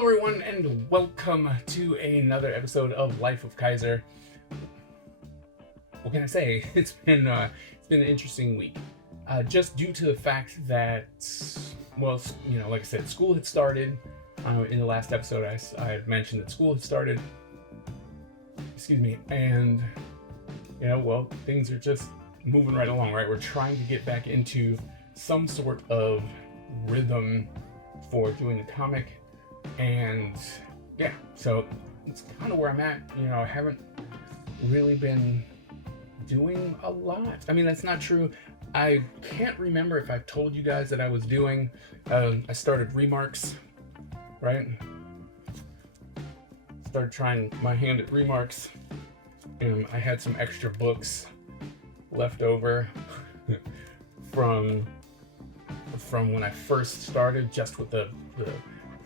Hello everyone and welcome to another episode of Life of Kaiser. What can I say? It's been an interesting week. Just due to the fact that, like I said, school had started. In the last episode, I had mentioned that school had started. Excuse me, and things are just moving right along. Right, we're trying to get back into some sort of rhythm for doing the comic, and yeah, so it's kind of where I'm at. I haven't really been doing a lot. I mean, that's not true. I can't remember if I've told you guys that I was doing, I started Remarks, right? Started trying my hand at Remarks, and I had some extra books left over from when I first started, just with the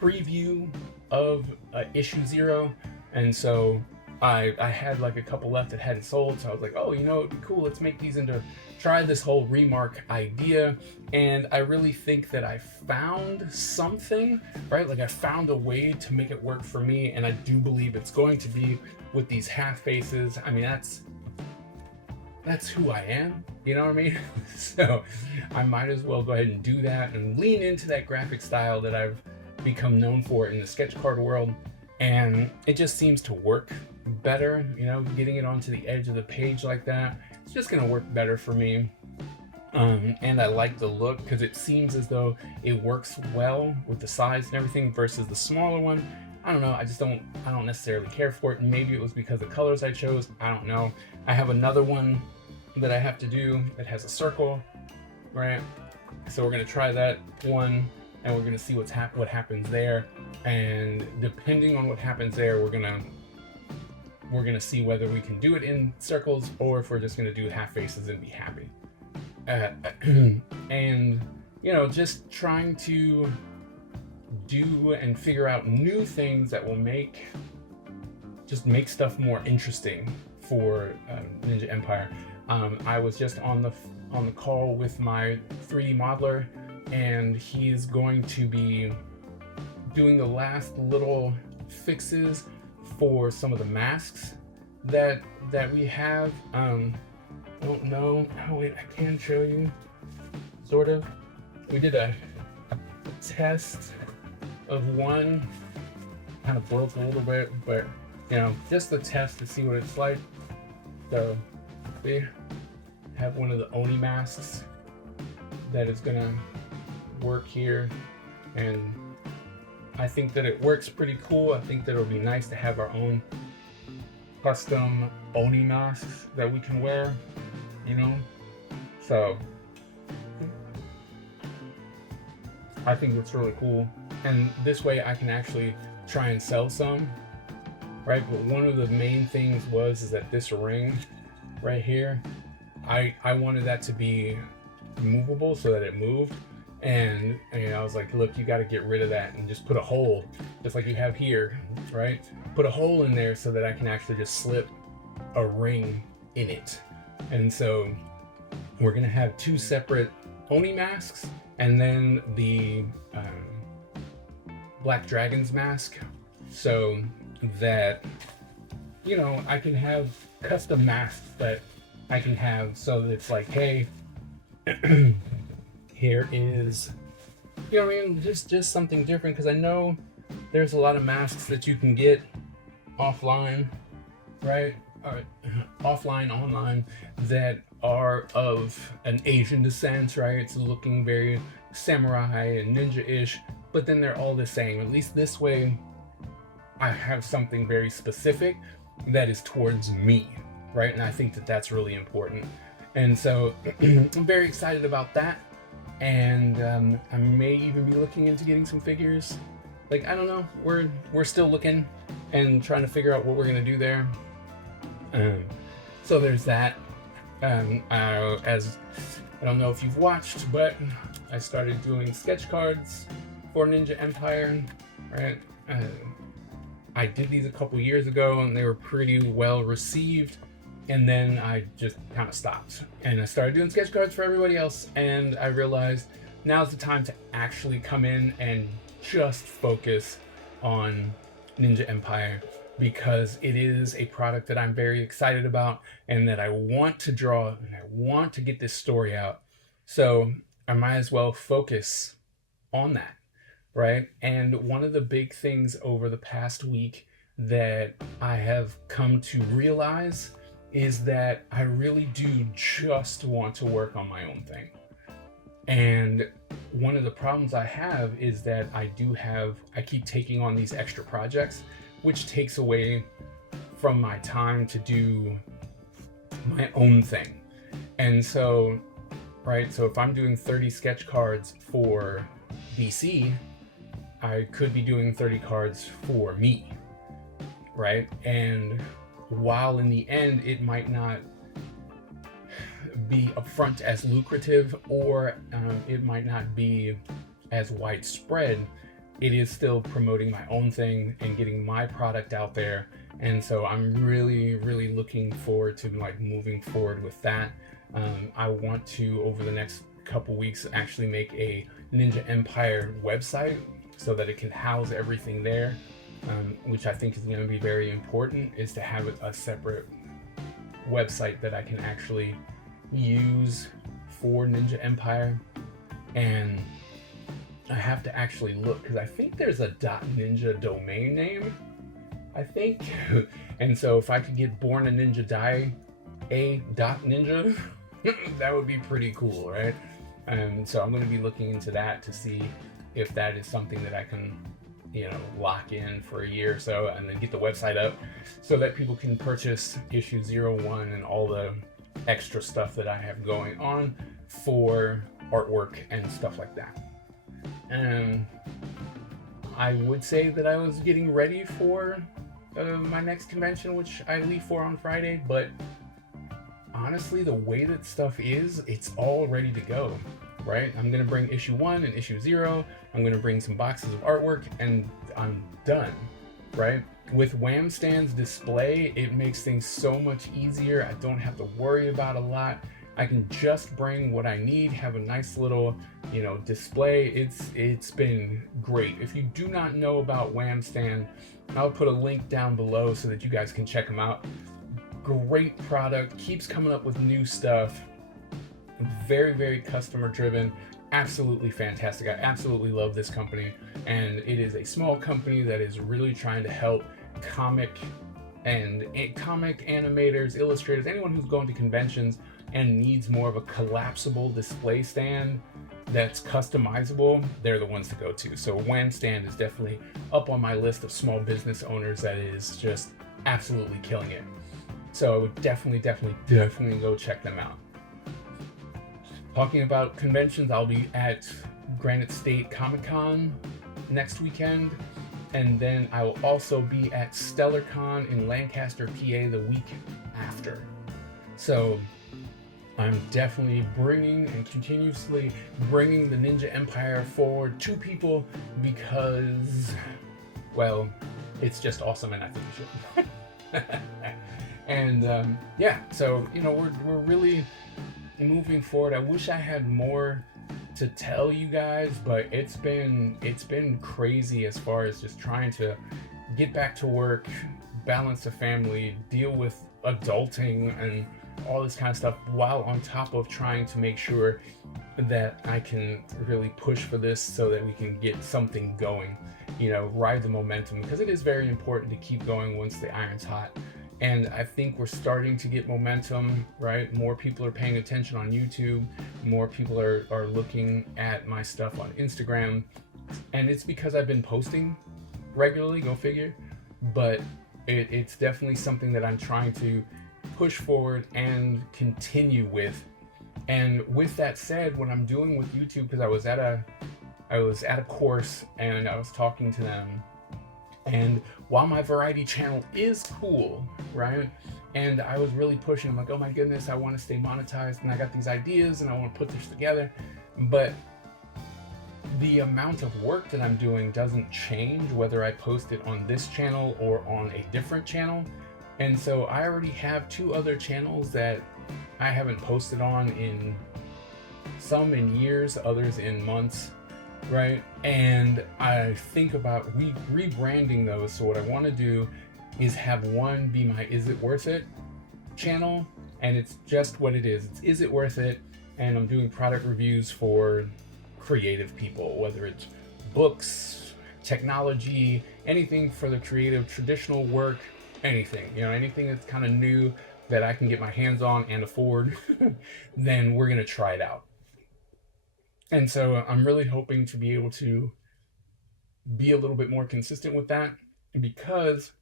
preview of issue 0, and so I had like a couple left that hadn't sold, so I was like, oh, it'd be cool, let's make these try this whole Remark idea. And I really think that I found something, right? Like I found a way to make it work for me, and I do believe it's going to be with these half faces. I mean, that's who I am, you know what I mean? So I might as well go ahead and do that and lean into that graphic style that I've become known for in the sketch card world, and it just seems to work better. Getting it onto the edge of the page like that, it's just gonna work better for me. And I like the look because it seems as though it works well with the size and everything versus the smaller one. I don't know, I don't necessarily care for it. Maybe it was because the colors I chose, I don't know. I have another one that I have to do that has a circle, right? So we're gonna try that one, and we're gonna see what happens there. And depending on what happens there, we're gonna see whether we can do it in circles or if we're just gonna do half faces and be happy. And just trying to do and figure out new things that will make stuff more interesting for Ninja Empire. I was just on the call with my 3D modeler, and he's going to be doing the last little fixes for some of the masks that we have. I don't know. Oh wait, I can show you. Sort of. We did a test of one. Kind of broke a little bit, but just the test to see what it's like. So we have one of the Oni masks that is gonna work here, and I think that it works pretty cool. I think that it'll be nice to have our own custom Oni masks that we can wear, so I think it's really cool, and this way I can actually try and sell some, right? But one of the main things is that this ring right here, I wanted that to be movable so that it moved, and I was like, look, you got to get rid of that and just put a hole, just like you have here, right? Put a hole in there so that I can actually just slip a ring in it. And so we're gonna have 2 separate Oni masks, and then the Black Dragon's mask, so that I can have custom masks that I can have, so that it's like, hey, here is, just something different, because I know there's a lot of masks that you can get offline, right? Or offline, online, that are of an Asian descent, right? It's looking very samurai and ninja-ish, but then they're all the same. At least this way, I have something very specific that is towards me, right? And I think that that's really important. And so I'm very excited about that. And I may even be looking into getting some figures. Like, I don't know, we're still looking and trying to figure out what we're gonna do there. So there's that. As I don't know if you've watched, but I started doing sketch cards for Ninja Empire, right? I did these a couple years ago, and they were pretty well received. And then I just kind of stopped, and I started doing sketch cards for everybody else, and I realized now's the time to actually come in and just focus on Ninja Empire, because it is a product that I'm very excited about and that I want to draw and I want to get this story out. So I might as well focus on that, right? And one of the big things over the past week that I have come to realize is that I really do just want to work on my own thing. And one of the problems I have is that I keep taking on these extra projects, which takes away from my time to do my own thing. And so, right, so if I'm doing 30 sketch cards for DC, I could be doing 30 cards for me, right? And while in the end it might not be upfront as lucrative, or it might not be as widespread, it is still promoting my own thing and getting my product out there. And so I'm really, really looking forward to like moving forward with that. I want to, over the next couple weeks, actually make a Ninja Empire website so that it can house everything there, which I think is going to be very important, is to have a separate website that I can actually use for Ninja Empire. And I have to actually look, because I think there's a .ninja domain name, I think. And so if I could get Born a Ninja Die a .ninja, that would be pretty cool, right? So I'm going to be looking into that to see if that is something that I can, lock in for a year or so, and then get the website up so that people can purchase issue 01 and all the extra stuff that I have going on for artwork and stuff like that. And I would say that I was getting ready for my next convention, which I leave for on Friday, but honestly, the way that stuff is, it's all ready to go, right? I'm going to bring issue 1 and issue 0. I'm going to bring some boxes of artwork, and I'm done, right? With Wham Stand's display, it makes things so much easier. I don't have to worry about a lot. I can just bring what I need, have a nice little, display. It's been great. If you do not know about Wham Stand, I'll put a link down below so that you guys can check them out. Great product, keeps coming up with new stuff. Very, very customer driven. Absolutely fantastic. I absolutely love this company, and it is a small company that is really trying to help comic animators, illustrators, anyone who's going to conventions and needs more of a collapsible display stand that's customizable. They're the ones to go to. So Wham Stand is definitely up on my list of small business owners that is just absolutely killing it. So I would definitely go check them out. Talking about conventions, I'll be at Granite State Comic-Con next weekend, and then I will also be at StellarCon in Lancaster, PA the week after. So I'm definitely bringing and continuously bringing the Ninja Empire forward to people because, well, it's just awesome, and I think you should. And so we're really moving forward. I wish I had more to tell you guys, but it's been crazy as far as just trying to get back to work, balance a family, deal with adulting and all this kind of stuff, while on top of trying to make sure that I can really push for this so that we can get something going, ride the momentum, because it is very important to keep going once the iron's hot. And I think we're starting to get momentum, right? More people are paying attention on YouTube. More people are looking at my stuff on Instagram. And it's because I've been posting regularly, go figure. But it's definitely something that I'm trying to push forward and continue with. And with that said, what I'm doing with YouTube, because I was at a course and I was talking to them. And while my variety channel is cool, right? And I was really pushing, I'm like, oh my goodness, I want to stay monetized, and I got these ideas and I want to put this together. But the amount of work that I'm doing doesn't change whether I post it on this channel or on a different channel. And so I already have 2 other channels that I haven't posted on, in some in years, others in months. right? And I think about rebranding those. So what I want to do is have one be my Is It Worth It channel, and it's just what it is. It's Is It Worth It? And I'm doing product reviews for creative people, whether it's books, technology, anything for the creative, traditional work, anything, anything that's kind of new that I can get my hands on and afford, then we're going to try it out. And so I'm really hoping to be able to be a little bit more consistent with that, because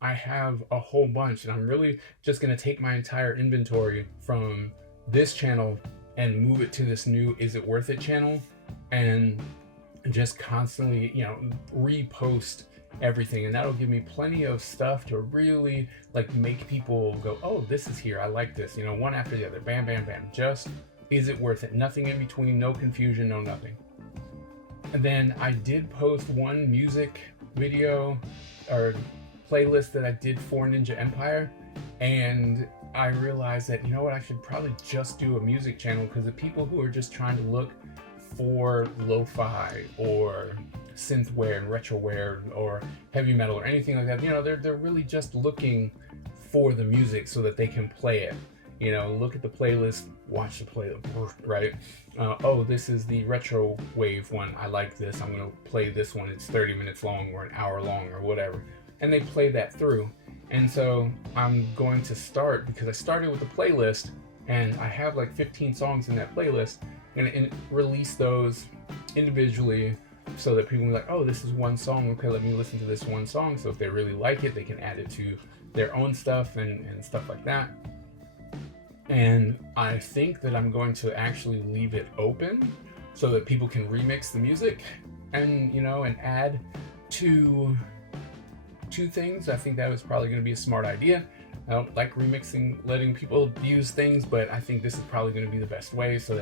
I have a whole bunch, and I'm really just going to take my entire inventory from this channel and move it to this new Is It Worth It channel, and just constantly, repost everything. And that'll give me plenty of stuff to really like make people go, oh, this is here. I like this, one after the other. Bam, bam, bam. Just Is It Worth It? Nothing in between, no confusion, no nothing. And then I did post one music video or playlist that I did for Ninja Empire, and I realized that, I should probably just do a music channel, because the people who are just trying to look for lo-fi or synthware and retroware or heavy metal or anything like that, they're really just looking for the music so that they can play it. Look at the playlist, watch the playlist, right? Oh, this is the retro wave one. I like this. I'm going to play this one. It's 30 minutes long or an hour long or whatever. And they play that through. And so I'm going to start, because I started with the playlist and I have like 15 songs in that playlist, and release those individually so that people will be like, oh, this is one song. Okay, let me listen to this one song. So if they really like it, they can add it to their own stuff and stuff like that. And I think that I'm going to actually leave it open so that people can remix the music and, and add to things. I think that was probably going to be a smart idea. I don't like remixing, letting people abuse things, but I think this is probably going to be the best way so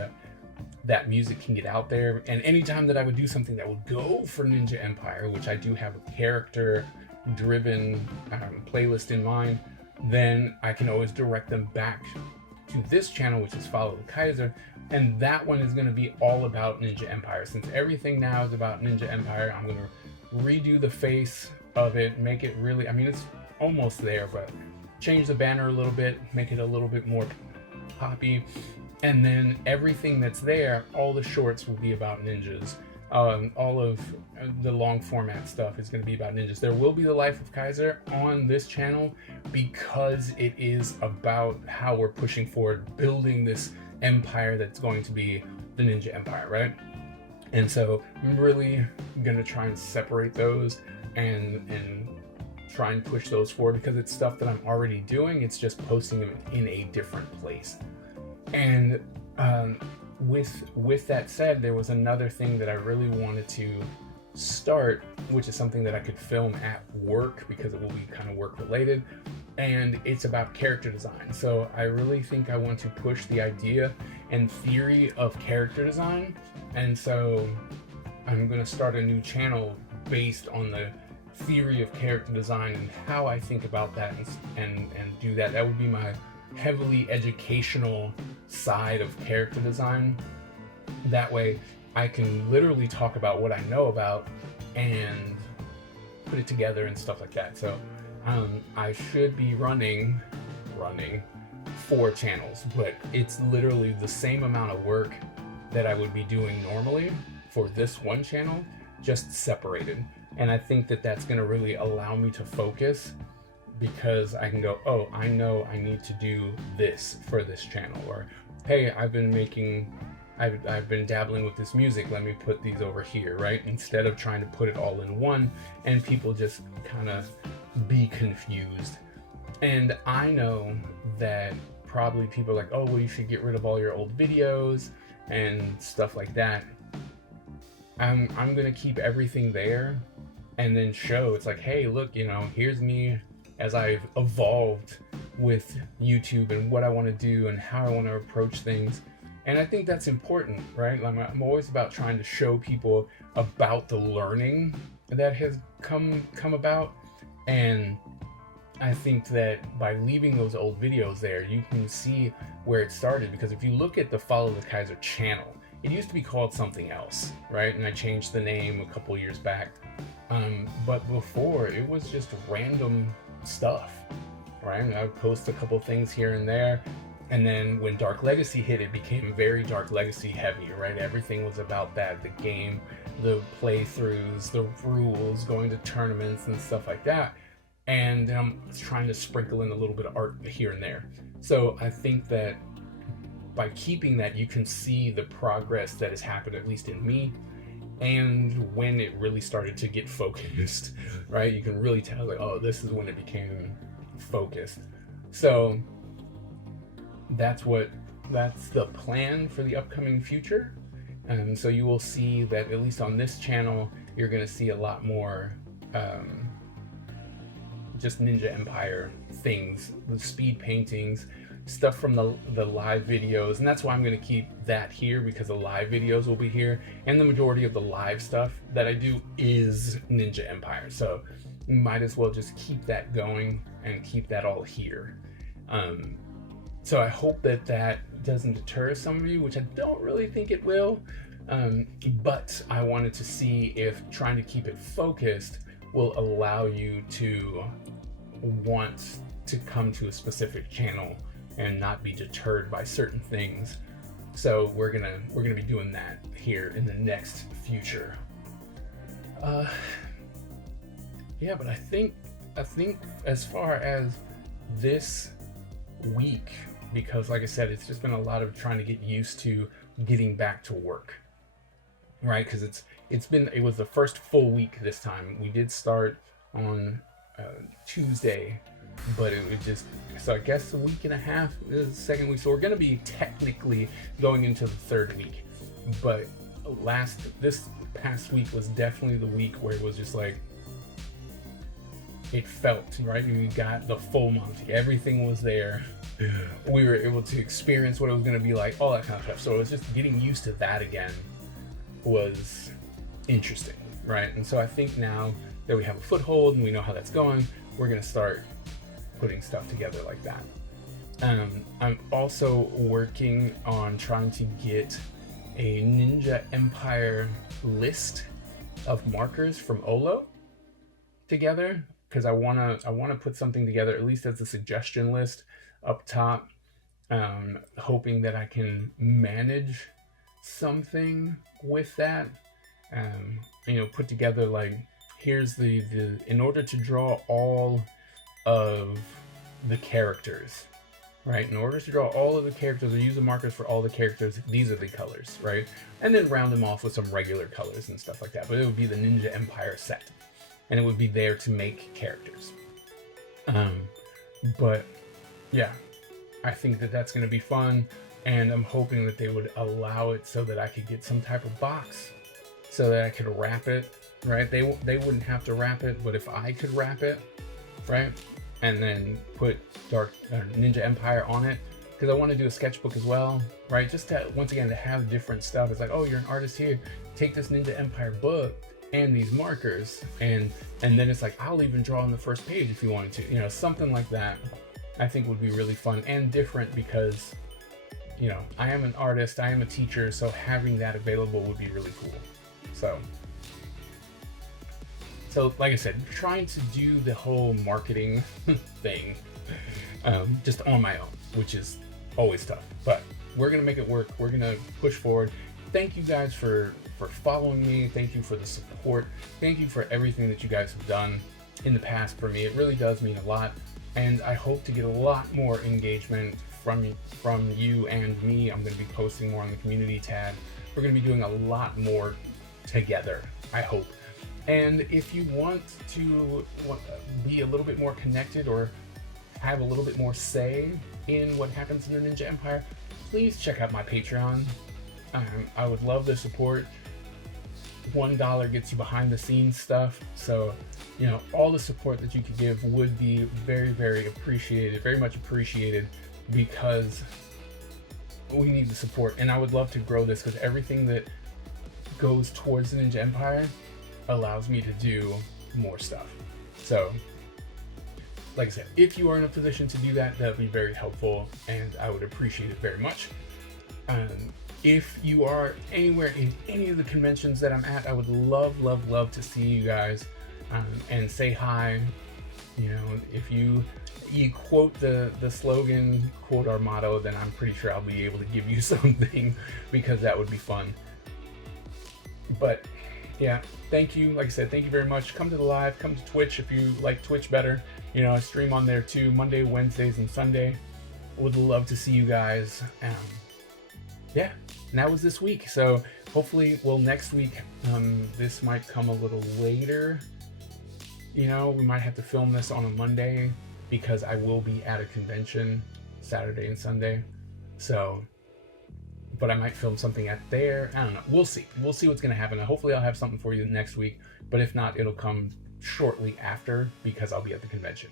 that music can get out there. And anytime that I would do something that would go for Ninja Empire, which I do have a character-driven playlist in mind, then I can always direct them back to this channel, which is Life of Kaiser, and that one is going to be all about Ninja Empire. Since everything now is about Ninja Empire, I'm going to redo the face of it, make it really, it's almost there, but change the banner a little bit, make it a little bit more poppy, and then everything that's there, all the shorts will be about ninjas. All of the long format stuff is going to be about ninjas. There will be the Life of Kaiser on this channel, because it is about how we're pushing forward, building this empire that's going to be the Ninja Empire, right? And so I'm really going to try and separate those and try and push those forward, because it's stuff that I'm already doing. It's just posting them in a different place. And with that said, there was another thing that I really wanted to start, which is something that I could film at work, because it will be kind of work related, and it's about character design. So I really think I want to push the idea and theory of character design, and so I'm going to start a new channel based on the theory of character design and how I think about that, and do that. That would be my heavily educational side of character design. That way I can literally talk about what I know about and put it together and stuff like that. So I should be running 4 channels, but it's literally the same amount of work that I would be doing normally for this one channel, just separated. And I think that that's going to really allow me to focus, because I can go, oh, I know I need to do this for this channel, or hey, I've been dabbling with this music, let me put these over here, right? Instead of trying to put it all in one and people just kind of be confused. And I know that probably people are like, oh, well, you should get rid of all your old videos and stuff like that. I'm gonna keep everything there and then show, it's like, hey, look, here's me as I've evolved with YouTube and what I want to do and how I want to approach things. And I think that's important, right? I'm always about trying to show people about the learning that has come about. And I think that by leaving those old videos there, you can see where it started. Because if you look at the Follow the Kaiser channel, it used to be called something else, right? And I changed the name a couple years back. But before, it was just random stuff, right? And I would post a couple things here and there. And then when Dark Legacy hit, it became very Dark Legacy heavy, right? Everything was about that, the game, the playthroughs, the rules, going to tournaments and stuff like that. And I'm trying to sprinkle in a little bit of art here and there. So I think that by keeping that, you can see the progress that has happened, at least in me, and when it really started to get focused, right? You can really tell, like, oh, this is when it became focused. So that's the plan for the upcoming future. So you will see that, at least on this channel, you're going to see a lot more just Ninja Empire things, the speed paintings, stuff from the live videos. And that's why I'm going to keep that here, because the live videos will be here, and the majority of the live stuff that I do is Ninja Empire. So you might as well just keep that going and keep that all here. So I hope that doesn't deter some of you, which I don't really think it will. But I wanted to see if trying to keep it focused will allow you to want to come to a specific channel and not be deterred by certain things. So we're gonna be doing that here in the next future. Yeah, but I think as far as this week, because like I said, it's just been a lot of trying to get used to getting back to work, right? Because it was the first full week this time. We did start on Tuesday, but it was just, so I guess a week and a half is the second week. So we're gonna be technically going into the third week, but this past week was definitely the week where it was just like, it felt right. We got the full month, everything was there. We were able to experience what it was going to be like, all that kind of stuff. So it was just getting used to that again was interesting, right? And so I think now that we have a foothold and we know how that's going, we're going to start putting stuff together like that. I'm also working on trying to get a Ninja Empire list of markers from Olo together, because I want to put something together, at least as a suggestion list up top, hoping that I can manage something with that. Put together, like, here's the in order to draw all of the characters, right? In order to draw all of the characters or use the markers for all the characters, these are the colors, right? And then round them off with some regular colors and stuff like that. But it would be the Ninja Empire set, and it would be there to make characters. But yeah, I think that that's going to be fun, and I'm hoping that they would allow it so that I could get some type of box so that I could wrap it, right? They wouldn't have to wrap it, but if I could wrap it, right, and then put Ninja Empire on it, because I want to do a sketchbook as well, right? Just to, once again, to have different stuff. It's like, oh, you're an artist here, take this Ninja Empire book and these markers, and then it's like, I'll even draw on the first page if you wanted to, something like that. I think would be really fun and different, because I am an artist, I am a teacher, so having that available would be really cool. So like I said, trying to do the whole marketing thing just on my own, which is always tough, but we're gonna make it work. We're gonna push forward. Thank you guys for following me. Thank you for the support. Thank you for everything that you guys have done in the past for me. It really does mean a lot, and I hope to get a lot more engagement from you and me. I'm going to be posting more on the community tab. We're going to be doing a lot more together, I hope. And if you want to be a little bit more connected or have a little bit more say in what happens in the Ninja Empire, please check out my Patreon. I would love the support. $1 gets you behind the scenes stuff. So, all the support that you could give would be very, very appreciated, very much appreciated, because we need the support. And I would love to grow this, because everything that goes towards the Ninja Empire allows me to do more stuff. So, like I said, if you are in a position to do that, that would be very helpful, and I would appreciate it very much. If you are anywhere in any of the conventions that I'm at, I would love to see you guys and say hi. You know, if you quote the slogan, quote our motto, then I'm pretty sure I'll be able to give you something, because that would be fun. But yeah, thank you. Like I said, thank you very much. Come to the live, come to Twitch if you like Twitch better. You know, I stream on there too, Monday, Wednesdays, and Sunday. Would love to see you guys. Yeah, and that was this week. So hopefully, well, next week, this might come a little later. You know, we might have to film this on a Monday because I will be at a convention Saturday and Sunday. So, but I might film something at there. I don't know. We'll see. We'll see what's going to happen. Hopefully I'll have something for you next week. But if not, it'll come shortly after because I'll be at the convention.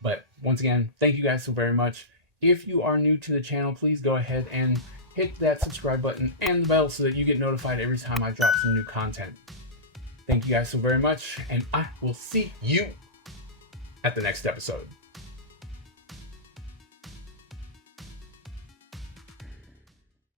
But once again, thank you guys so very much. If you are new to the channel, please go ahead and hit that subscribe button and the bell so that you get notified every time I drop some new content. Thank you guys so very much, and I will see you at the next episode.